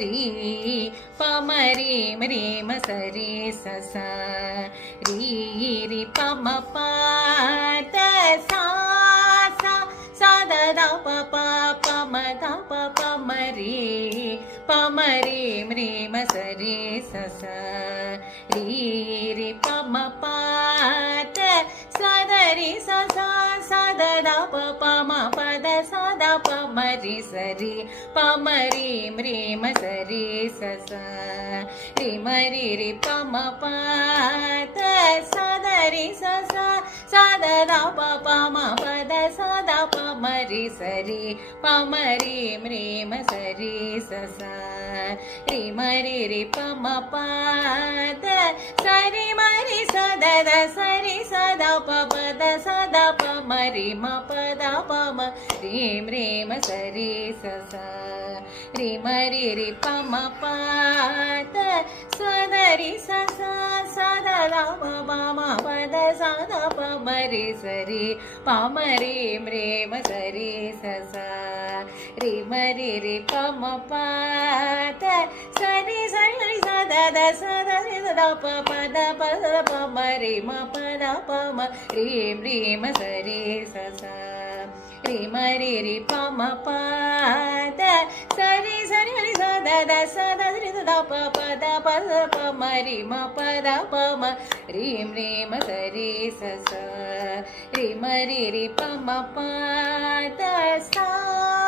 री पम रे रे म स रे स सा री रि प म प द सा सा सा द द प प प म द प प म रे प म रे रे म स रे स सा री रि प म प द सा द रे स सा सा द द प प म प द सा द प म रे स रे प म रे रे म स रे स सा रे म रे रे प म प द सा द रे स सा सा द द प प म प द सा द प म रे स रे प म रे रे म स रे स सा रे म रे रे प म प द सा रे म रे स द द स रे स द प प द सा द प म रे म प द प म रे रे म स रे स सा रे म रे रे प म प द सा द रे स सा सा द द प प म प द सा द प म रे स रे प म रे रे म स रे स सा रे म रे रे प म प द सा रे स रे स द द स द रे द प प द प द प म रे म प द प म रे रे म स रे स सा रे म रे रे प म प द सा रे स रे स द द स द रे द प प द प द प म रे म प द प म रे रे म स रे स सा रे म रे रे प म प द सा